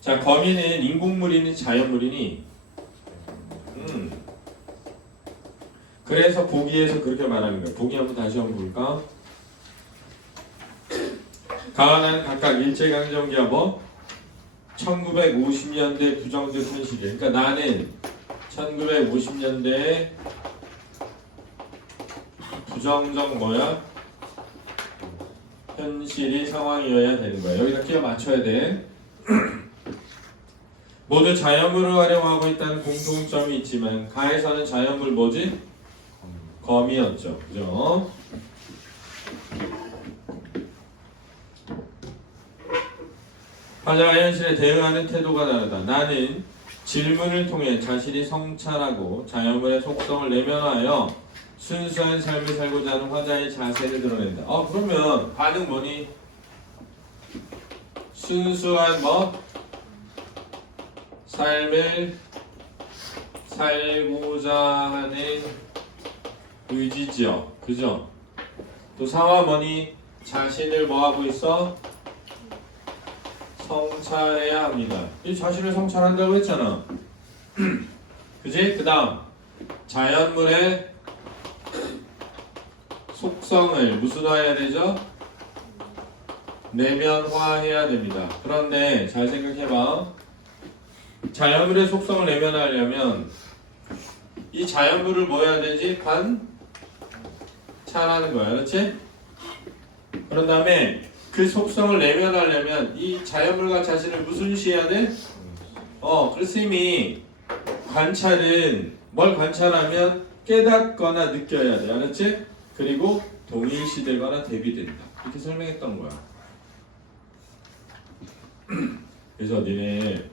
자, 거미는 인공물이니 자연물이니? 그래서 보기에서 그렇게 말하는 거야. 보기 한번 다시 한번 볼까? 가은한 각각 일제강점기와 뭐? 1950년대 부정적 현실이야. 그러니까 나는 1950년대에 부정적 뭐야? 현실이 상황이어야 되는 거야. 여기다 끼워 맞춰야 돼. 모두 자연물을 활용하고 있다는 공통점이 있지만 가에서는 자연물 뭐지? 거미였죠. 그죠? 화자가 현실에 대응하는 태도가 다르다. 나는 질문을 통해 자신이 성찰하고 자연물의 속성을 내면하여 순수한 삶을 살고자 하는 화자의 자세를 드러낸다. 그러면 반응 뭐니? 순수한 뭐? 삶을 살고자 하는 의지지요. 그죠? 또 사와 뭐니? 자신을 뭐하고 있어? 성찰해야 합니다. 이 자신을 성찰한다고 했잖아. 그지? 그 다음 자연물의 속성을 무슨화해야 되죠? 내면화해야 됩니다. 그런데 잘 생각해봐. 자연물의 속성을 내면하려면 이 자연물을 뭐 해야 되지? 관찰하는 거야. 그렇지? 그런 다음에 그 속성을 내면하려면 이 자연물과 자신을 무슨 시해야 돼? 그래서 이미 관찰은 뭘 관찰하면 깨닫거나 느껴야 돼. 알았지? 그리고 동일시되거나 대비된다. 이렇게 설명했던 거야. 그래서 니네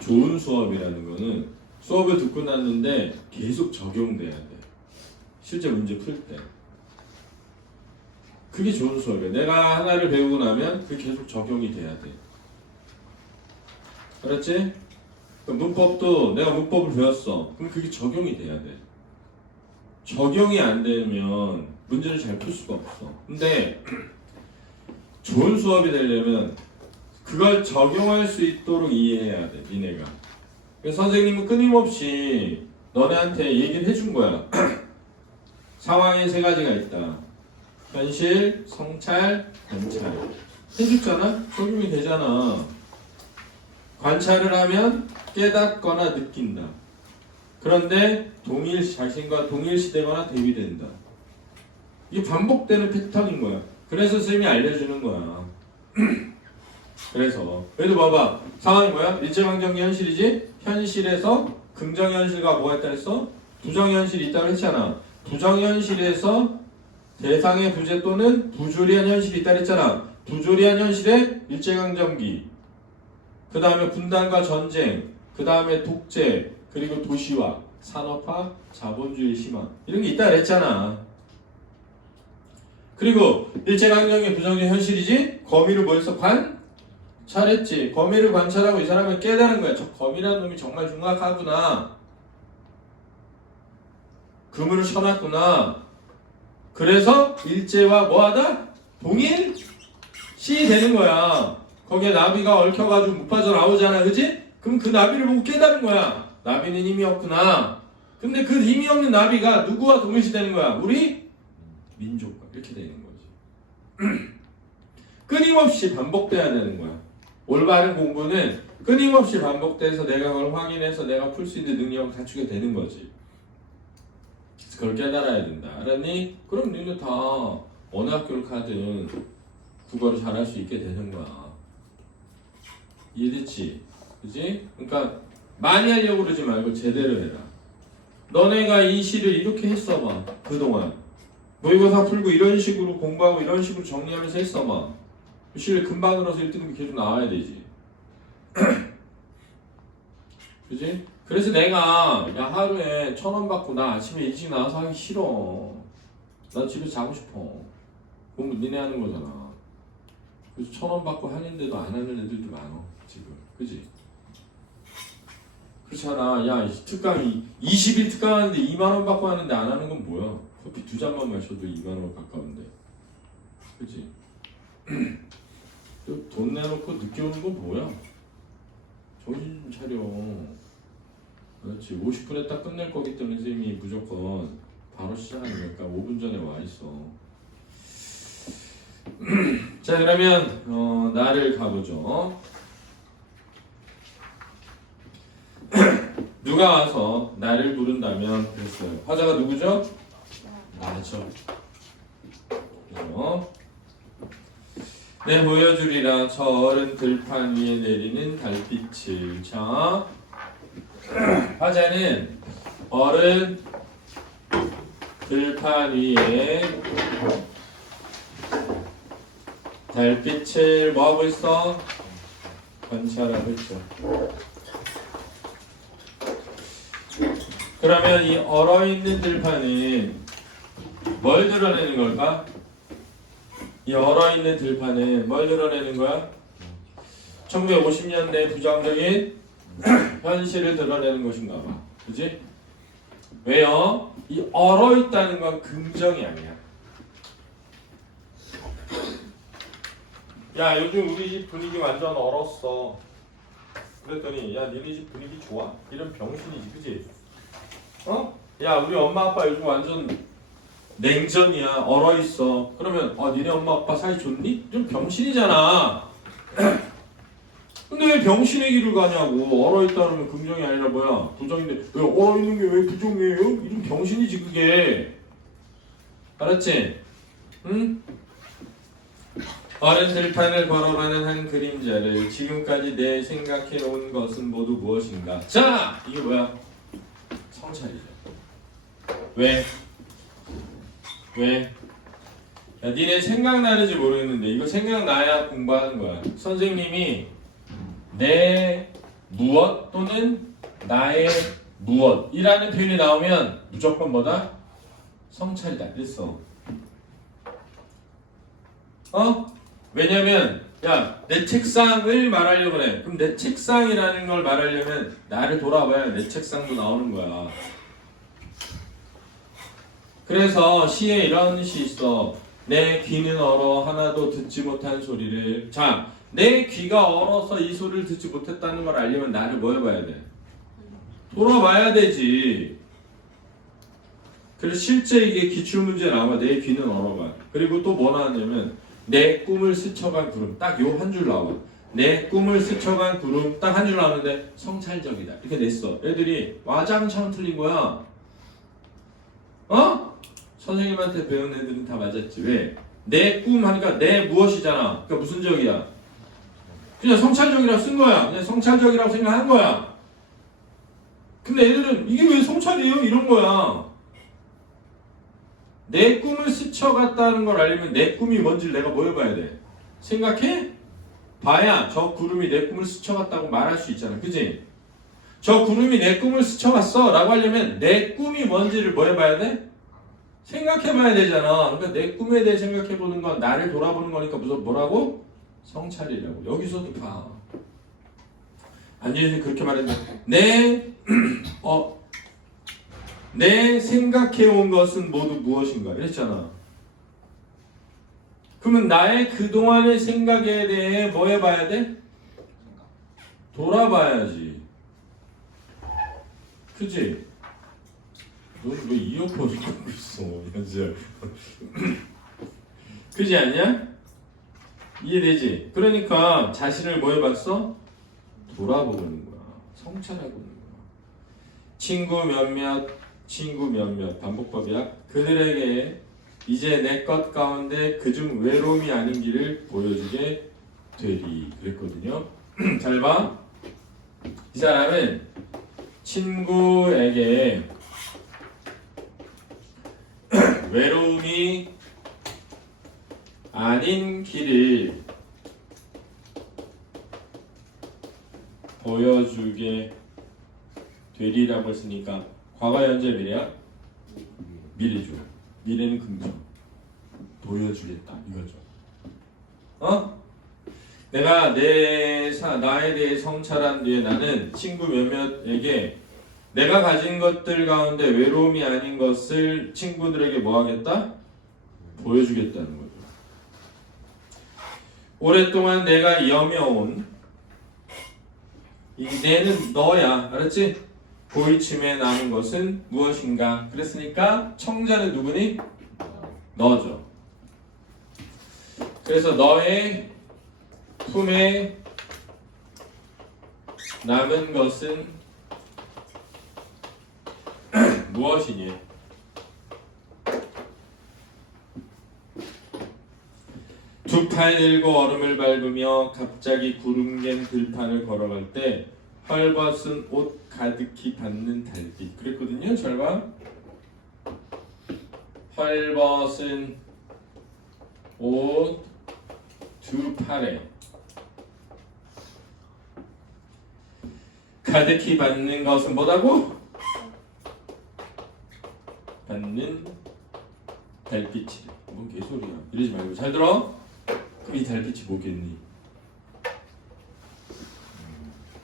좋은 수업이라는 거는 수업을 듣고 났는데 계속 적용돼야 돼. 실제 문제 풀 때. 그게 좋은 수업이야. 내가 하나를 배우고 나면 그게 계속 적용이 돼야 돼. 알았지? 문법도 내가 문법을 배웠어. 그럼 그게 적용이 돼야 돼. 적용이 안 되면 문제를 잘 풀 수가 없어. 근데 좋은 수업이 되려면 그걸 적용할 수 있도록 이해해야 돼. 니네가. 그래서 선생님은 끊임없이 너네한테 얘기를 해준 거야. 상황이 세 가지가 있다. 현실, 성찰, 관찰. 해줬잖아? 적용이 되잖아. 관찰을 하면 깨닫거나 느낀다. 그런데 자신과 동일시되거나 대비된다. 이게 반복되는 패턴인 거야. 그래서 선생님이 알려주는 거야. 그래서 그래도 봐봐. 상황이 뭐야? 일제강점기 현실이지? 현실에서 긍정현실과 뭐가 있다 했어? 부정현실이 있다고 했잖아. 부정현실에서 대상의 부재 또는 부조리한 현실이 있다 했잖아. 부조리한 현실에 일제강점기, 그 다음에 분단과 전쟁, 그 다음에 독재, 그리고 도시화, 산업화, 자본주의 심화, 이런 게 있다 그랬잖아. 그리고 일제강점기 부정적 현실이지? 거미를 뭐해서 관찰했지. 거미를 관찰하고 이 사람을 깨달은 거야. 저 거미라는 놈이 정말 흉악하구나. 그물을 쳐놨구나. 그래서 일제와 뭐하다? 동일시 되는 거야. 거기에 나비가 얽혀가지고 못 빠져나오잖아. 그지? 그럼 그 나비를 보고 깨달은 거야. 나비는 힘이 없구나. 근데 그 힘이 없는 나비가 누구와 동일시 되는 거야? 우리 민족과. 이렇게 되는 거지. 끊임없이 반복돼야 되는 거야. 올바른 공부는 끊임없이 반복돼서 내가 그걸 확인해서 내가 풀 수 있는 능력을 갖추게 되는 거지. 그걸 깨달아야 된다. 알았니? 그럼 너는 다 어느 학교를 가든 국어를 잘할 수 있게 되는 거야. 이해됐지? 그지? 그러니까 많이 하려고 그러지 말고 제대로 해라. 너네가 이 시를 이렇게 했어봐. 그동안 모의고사 풀고 이런 식으로 공부하고 이런 식으로 정리하면서 했어봐. 그 시를 금방 들어서 1등급이 계속 나와야 되지. 그지? 그래서 내가 하루에 1,000원 받고 나 아침에 일찍 나와서 하기 싫어. 나 집에 자고 싶어. 공부 니네 하는 거잖아. 그래서 1,000원 받고 하는데도 안 하는 애들도 많아 지금. 그지? 그렇잖아. 야, 특강 20일 특강 하는데 2만원 받고 하는데 안 하는 건 뭐야? 커피 2잔만 마셔도 2만원 가까운데. 그지? 돈 내놓고 늦게 오는 거 뭐야? 정신 좀 차려. 그렇지. 50분에 딱 끝낼 거기 때문에 선생님이 무조건 바로 시작하는 거니까 5분 전에 와 있어. 자, 그러면 나를 가보죠. 누가 와서 나를 부른다면 그랬어요. 화자가 누구죠? 나죠. 그죠? 네, 보여주리라 저 어른 들판 위에 내리는 달빛을. 자, 화자는 어른 들판 위에 달빛을 뭐하고 있어? 관찰하고 있죠. 그러면 이 얼어있는 들판은 뭘 드러내는 걸까? 이 얼어있는 들판은 뭘 드러내는 거야? 1950년대 부정적인 현실을 드러내는 것인가 봐. 그지? 왜요? 이 얼어있다는 건 긍정이 아니야. 야, 요즘 우리 집 분위기 완전 얼었어. 그랬더니 야, 니네 집 분위기 좋아? 이런 병신이지, 그지? 야, 우리 엄마 아빠 요즘 완전 냉전이야, 얼어있어. 그러면 니네 엄마 아빠 사이 좋니? 좀 병신이잖아. 근데 왜 병신의 길을 가냐고. 얼어있다 그러면 긍정이 아니라 뭐야? 부정인데 왜 얼어있는 게 왜 부정이에요? 이런 병신이지 그게. 알았지? 응? 어른 들판을 걸어가는 한 그림자를 지금까지 내 생각해놓은 것은 모두 무엇인가? 자! 이게 뭐야? 성찰이죠. 왜? 야, 니네 생각나는지 모르겠는데 이거 생각나야 공부하는 거야. 선생님이 내 무엇 또는 나의 무엇이라는 표현이 나오면 무조건 뭐다? 성찰이다. 그랬어. 왜냐면 야, 내 책상을 말하려고 그래. 그럼 내 책상이라는 걸 말하려면 나를 돌아봐야 내 책상도 나오는 거야. 그래서 시에 이런 시 있어. 내 귀는 얼어 하나도 듣지 못한 소리를. 자, 내 귀가 얼어서 이 소리를 듣지 못했다는 걸 알려면 나를 뭐 해봐야 돼? 돌아봐야 되지. 그래서 실제 이게 기출문제 나와. 내 귀는 얼어봐. 그리고 또 뭐 나왔냐면 내 꿈을 스쳐간 구름. 딱 요 한 줄 나와. 내 꿈을 스쳐간 구름. 딱 한 줄 나오는데 성찰적이다. 이렇게 냈어. 애들이 와장창 틀린 거야. 선생님한테 배운 애들은 다 맞았지. 왜? 내 꿈 하니까 내 무엇이잖아. 그러니까 무슨 적이야? 그냥 성찰적이라고 쓴 거야. 그냥 성찰적이라고 생각한 거야. 근데 애들은 이게 왜 성찰이에요? 이런 거야. 내 꿈을 스쳐갔다는 걸 알려면 내 꿈이 뭔지를 내가 뭐 해봐야 돼? 생각해? 봐야 저 구름이 내 꿈을 스쳐갔다고 말할 수 있잖아. 그지? 저 구름이 내 꿈을 스쳐갔어 라고 하려면 내 꿈이 뭔지를 뭐 해봐야 돼? 생각해봐야 되잖아. 그러니까 내 꿈에 대해 생각해보는 건 나를 돌아보는 거니까 무슨 뭐라고? 성찰이라고. 여기서도 봐. 안재현이 그렇게 말했는데 내 생각해온 것은 모두 무엇인가? 이랬잖아. 그러면 나의 그동안의 생각에 대해 뭐 해봐야 돼? 돌아봐야지. 그치? 너는 왜 이어폰을 갖고 있어? 현재. 그지 않냐? 이해되지? 그러니까 자신을 뭐 해봤어? 돌아보는 거야. 성찰하고 있는 거야. 친구 몇몇 반복법이야. 그들에게 이제 내 것 가운데 그중 외로움이 아닌 길을 보여주게 되리. 그랬거든요. 잘 봐. 이 사람은 친구에게 외로움이 아닌 길을 보여주게 되리라고 했으니까 과거, 현재, 미래야? 미래죠. 미래는 긍정. 보여주겠다 이거죠. 내가 나에 대해 성찰한 뒤에 나는 친구 몇몇에게 내가 가진 것들 가운데 외로움이 아닌 것을 친구들에게 뭐 하겠다? 보여주겠다는 거죠. 오랫동안 내가 여며온 이 내는 너야. 알았지? 보이침에 남은 것은 무엇인가? 그랬으니까 청자는 누구니? 너죠. 그래서 너의 품에 남은 것은 무엇이니? 두 팔 들고 얼음을 밟으며 갑자기 구름갠 들판을 걸어갈 때 헐벗은 옷 가득히 받는 달빛. 그랬거든요. 잘 봐. 헐벗은 옷 두 팔에 가득히 받는 것은 뭐라고? 받는 달빛이래. 뭔 개소리야. 이러지 말고 잘 들어. 그럼 이 달빛이 뭐겠니?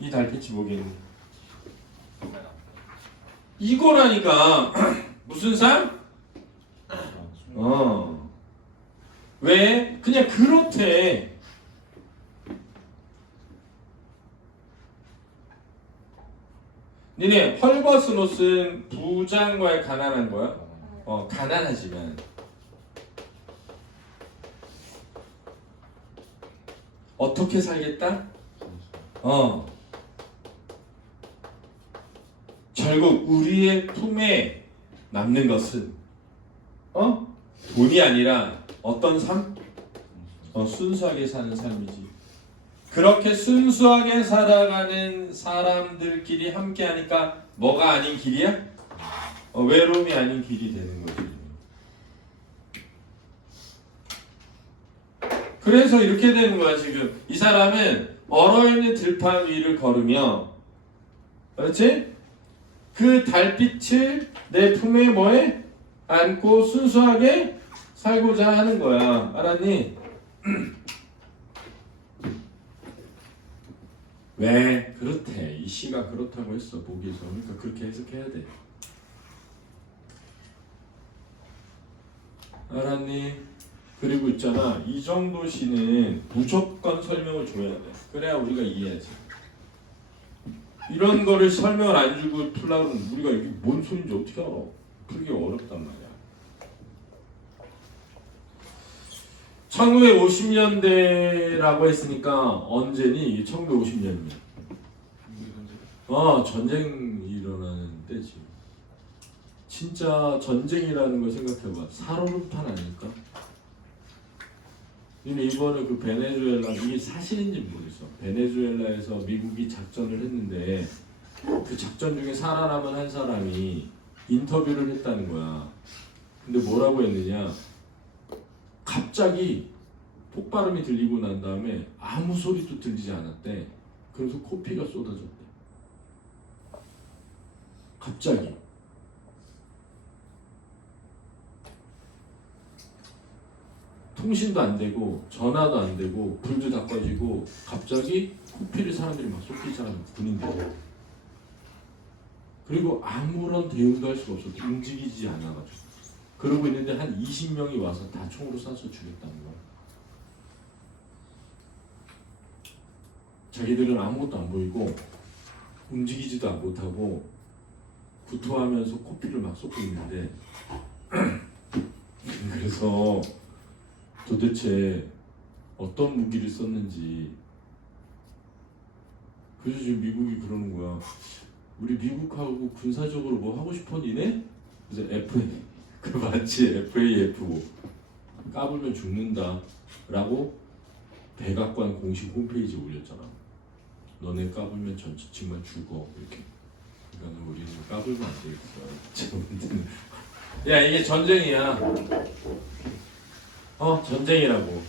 이 달빛이 뭐겠니? 이거라니까. 무슨 상? 왜? 그냥 그렇대. 니네 헐벗은 옷은 부자인 거야? 가난한 거야? 가난하지만 어떻게 살겠다? 결국 우리의 품에 남는 것은 돈이 아니라 어떤 삶? 순수하게 사는 삶이지. 그렇게 순수하게 살아가는 사람들끼리 함께하니까 뭐가 아닌 길이야? 외로움이 아닌 길이 되는 거지. 그래서 이렇게 되는 거야 지금. 이 사람은 얼어있는 들판 위를 걸으며, 그렇지? 그 달빛을 내 품에 뭐해? 안고 순수하게 살고자 하는 거야. 알았니? 왜? 그렇대. 이 시가 그렇다고 했어. 보기에서. 그러니까 그렇게 해석해야 돼. 알았니? 그리고 있잖아. 이 정도 시는 무조건 설명을 줘야 돼. 그래야 우리가 이해하지. 이런 거를 설명을 안 주고 풀라고 하면 우리가 이게 뭔 소리인지 어떻게 알아? 풀기 어렵단 말이야. 1950년대라고 했으니까 언제니? 1950년이면 전쟁이 일어나는 때지. 진짜 전쟁이라는 걸 생각해봐. 살얼음판 아닐까? 이번에 그 베네수엘라, 이게 사실인지 모르겠어. 베네수엘라에서 미국이 작전을 했는데 그 작전 중에 살아남은 한 사람이 인터뷰를 했다는 거야. 근데 뭐라고 했느냐? 갑자기 폭발음이 들리고 난 다음에 아무 소리도 들리지 않았대. 그래서 코피가 쏟아졌대. 갑자기. 통신도 안 되고 전화도 안 되고 불도 다 꺼지고 갑자기 코피를 사람들이 막 쏟기 시작하는 군인들. 그리고 아무런 대응도 할 수가 없었대. 움직이지 않아가지고. 그러고 있는데 한 20명이 와서 다 총으로 쏴서 죽였다는 거야. 자기들은 아무것도 안 보이고 움직이지도 못하고 구토하면서 코피를 막 쏟고 있는데 그래서 도대체 어떤 무기를 썼는지. 그래서 지금 미국이 그러는 거야. 우리 미국하고 군사적으로 뭐 하고 싶어 니네? 그래서 FA 그 맞지? FAF 까불면 죽는다 라고 백악관 공식 홈페이지에 올렸잖아. 너네 까불면 정말 죽어 이렇게. 그러니까 우리는 까불면 안 되겠어. 야 이게 전쟁이야. 전쟁이라고.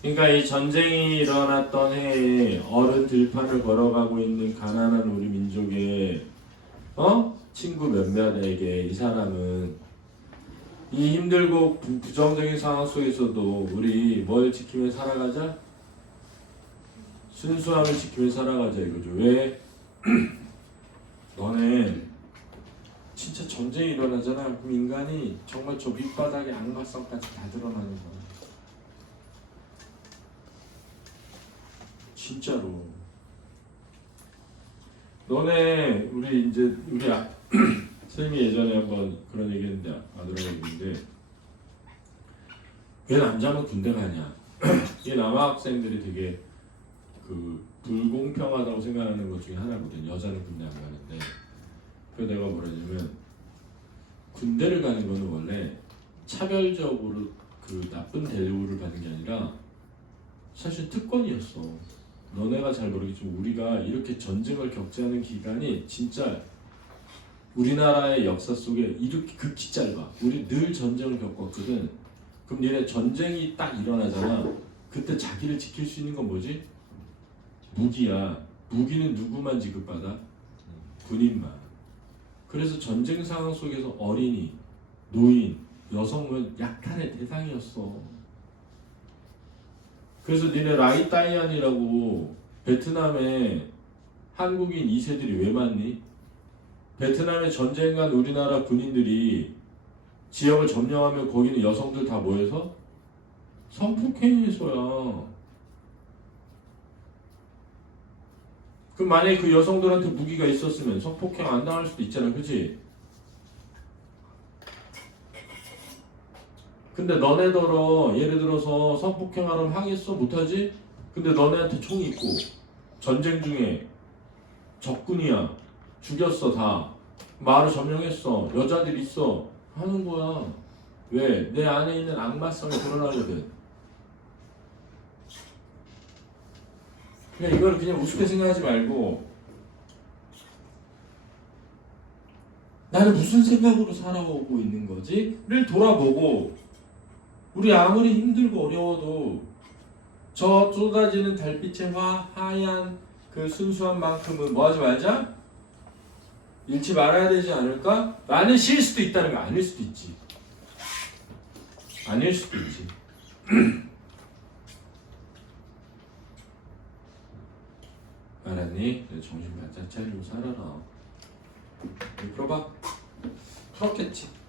그러니까 이 전쟁이 일어났던 해에 어른 들판을 걸어가고 있는 가난한 우리 민족의 친구 몇몇에게 이 사람은 이 힘들고 부정적인 상황 속에서도 우리 뭘 지키며 살아가자? 순수함을 지키며 살아가자 이거죠. 왜? 너네 진짜 전쟁이 일어나잖아. 그럼 인간이 정말 저 밑바닥에 악마성까지 다 드러나는 거야. 진짜로. 너네 우리 선생님이 예전에 한번 그런 얘기했는데 아들하고 얘기했는데 왜 남자는 군대 가냐? 이 남학생들이 되게 그 불공평하다고 생각하는 것 중에 하나거든. 여자는 군대 안 가는데. 그래서 내가 뭐라냐면 군대를 가는 거는 원래 차별적으로 그 나쁜 대우를 받는 게 아니라 사실 특권이었어. 너네가 잘 모르겠지만 우리가 이렇게 전쟁을 겪지 않은 기간이 진짜 우리나라의 역사 속에 이렇게 극히 짧아. 우리 늘 전쟁을 겪었거든. 그럼 얘네 전쟁이 딱 일어나잖아. 그때 자기를 지킬 수 있는 건 뭐지? 무기야. 무기는 누구만 지급받아? 군인만. 그래서 전쟁 상황 속에서 어린이, 노인, 여성은 약탈의 대상이었어. 그래서 니네 라이따이안이라고 베트남에 한국인 2세들이 왜 많니? 베트남에 전쟁 간 우리나라 군인들이 지역을 점령하면 거기는 여성들 다 모여서 성폭행 해소야. 그럼 만약에 그 여성들한테 무기가 있었으면 성폭행 안 당할 수도 있잖아, 그치? 근데 너네더러 예를 들어서 성폭행하려면 하겠어? 못하지? 근데 너네한테 총이 있고 전쟁 중에 적군이야. 죽였어 다. 마을을 점령했어. 여자들 있어. 하는 거야. 왜? 내 안에 있는 악마성이 드러나거든. 그냥 이걸 그냥 우습게 생각하지 말고 나는 무슨 생각으로 살아오고 있는 거지?를 돌아보고 우리 아무리 힘들고 어려워도 저 쏟아지는 달빛의 하얀 그 순수한 만큼은 뭐 하지 말자? 잃지 말아야 되지 않을까? 나는 실 수도 있다는 거 아닐 수도 있지. 아닐 수도 있지. 알았니? 정신 바짝 차리고 살아라. 풀어봐. 풀었겠지.